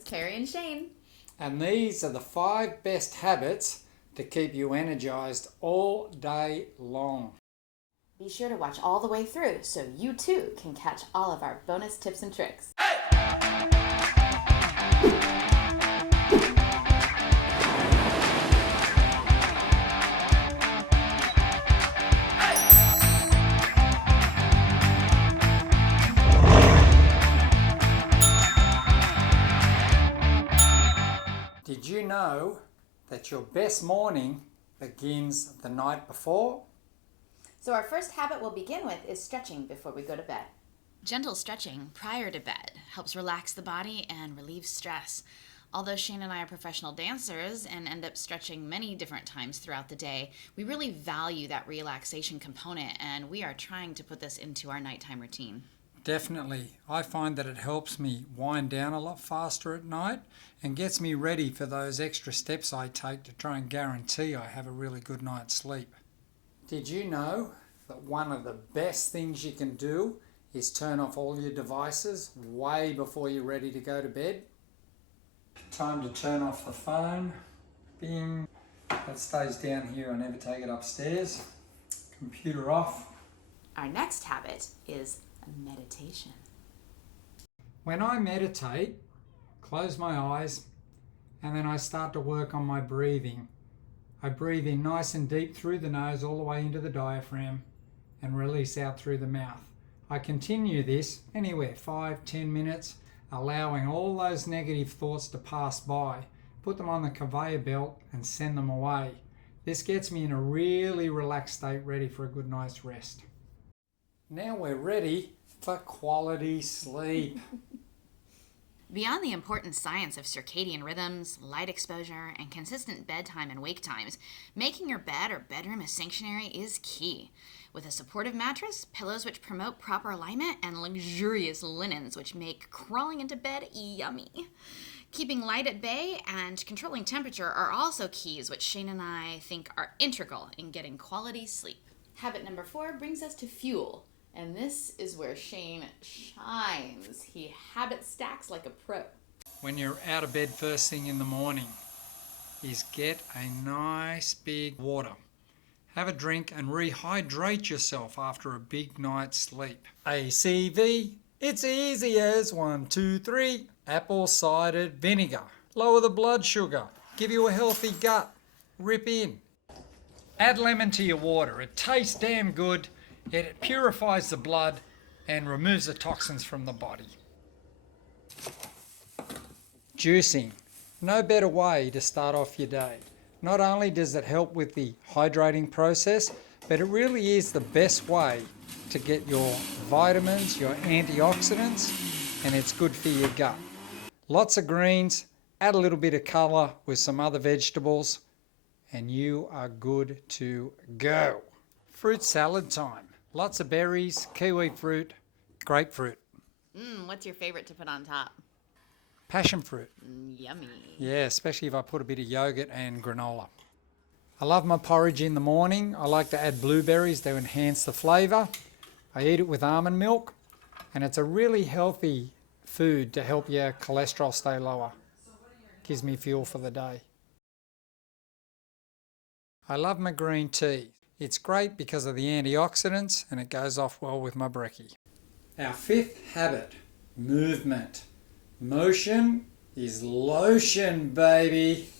it's Keri and Shane. And these are the 5 best habits to keep you energized all day long. Be sure to watch all the way through so you too can catch all of our bonus tips and tricks. Did you know that your best morning begins the night before? So our first habit we'll begin with is stretching before we go to bed. Gentle stretching prior to bed helps relax the body and relieve stress. Although Shane and I are professional dancers and end up stretching many different times throughout the day, we really value that relaxation component, and we are trying to put this into our nighttime routine. Definitely. I find that it helps me wind down a lot faster at night and gets me ready for those extra steps I take to try and guarantee I have a really good night's sleep. Did you know that one of the best things you can do is turn off all your devices way before you're ready to go to bed? Time to turn off the phone. Bing. That stays down here. I never take it upstairs. Computer off. Our next habit is meditation. When I meditate, close my eyes, and then I start to work on my breathing. I breathe in nice and deep through the nose all the way into the diaphragm and release out through the mouth. I continue this anywhere 5-10 minutes, allowing all those negative thoughts to pass by, put them on the conveyor belt and send them away. This gets me in a really relaxed state, ready for a good night's rest. Now we're ready for quality sleep. Beyond the important science of circadian rhythms, light exposure, and consistent bedtime and wake times, making your bed or bedroom a sanctuary is key. With a supportive mattress, pillows which promote proper alignment, and luxurious linens which make crawling into bed yummy. Keeping light at bay and controlling temperature are also keys which Shane and I think are integral in getting quality sleep. Habit number 4 brings us to fuel. And this is where Shane shines. He habit stacks like a pro. When you're out of bed first thing in the morning, is get a nice big water. Have a drink and rehydrate yourself after a big night's sleep. ACV, it's easy as 1, 2, 3. Apple cider vinegar. Lower the blood sugar. Give you a healthy gut. Rip in. Add lemon to your water. It tastes damn good. It purifies the blood and removes the toxins from the body. Juicing. No better way to start off your day. Not only does it help with the hydrating process, but it really is the best way to get your vitamins, your antioxidants, and it's good for your gut. Lots of greens, add a little bit of colour with some other vegetables, and you are good to go. Fruit salad time. Lots of berries, kiwi fruit, grapefruit. What's your favorite to put on top? Passion fruit. Yummy. Yeah, especially if I put a bit of yogurt and granola. I love my porridge in the morning. I like to add blueberries to enhance the flavour. I eat it with almond milk, and it's a really healthy food to help your cholesterol stay lower. Gives me fuel for the day. I love my green tea. It's great because of the antioxidants, and it goes off well with my brekkie. Our 5th habit, movement. Motion is lotion, baby.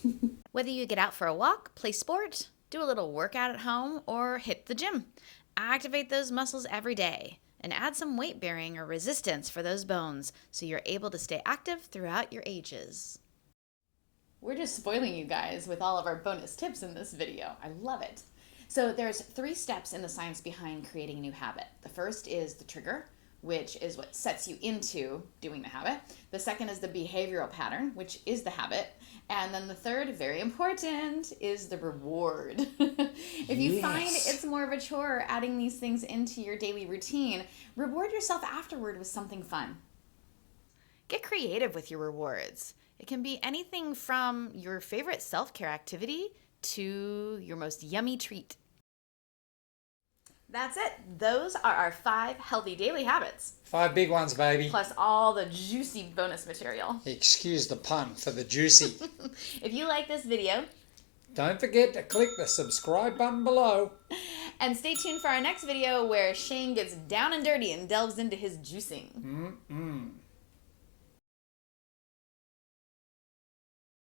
Whether you get out for a walk, play sport, do a little workout at home, or hit the gym, activate those muscles every day and add some weight bearing or resistance for those bones so you're able to stay active throughout your ages. We're just spoiling you guys with all of our bonus tips in this video. I love it. So there's 3 steps in the science behind creating a new habit. The first is the trigger, which is what sets you into doing the habit. The second is the behavioral pattern, which is the habit. And then the third, very important, is the reward. If you find it's more of a chore adding these things into your daily routine, reward yourself afterward with something fun. Get creative with your rewards. It can be anything from your favorite self-care activity to your most yummy treat. That's it. Those are our 5 healthy daily habits, 5 big ones, baby. plus all the juicy bonus material. Excuse the pun for the juicy. If you like this video, don't forget to click the subscribe button below. And stay tuned for our next video where Shane gets down and dirty and delves into his juicing.